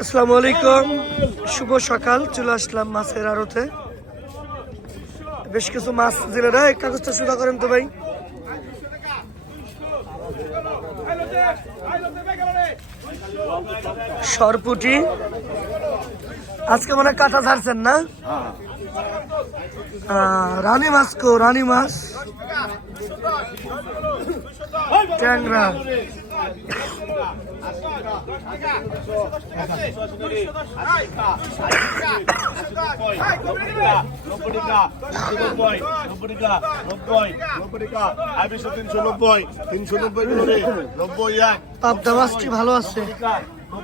আসসালামু আলাইকুম শুভ সকাল, চলে আসলাম মাছের আড়তে। বেশ কিছু মাছ না এই কাগজটা সুদা করেন তো ভাই। সরপুটি আজকে মানে কাটা ছাড়ছেন না? রানী মাছ কো রানী মাছ। ট্যাংরা তিনশো নব্বই নব্বই এক। পাবদা মাছটি ভালো আছে।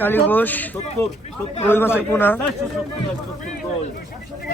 কালী ঘোষ রুই মাছের পোনা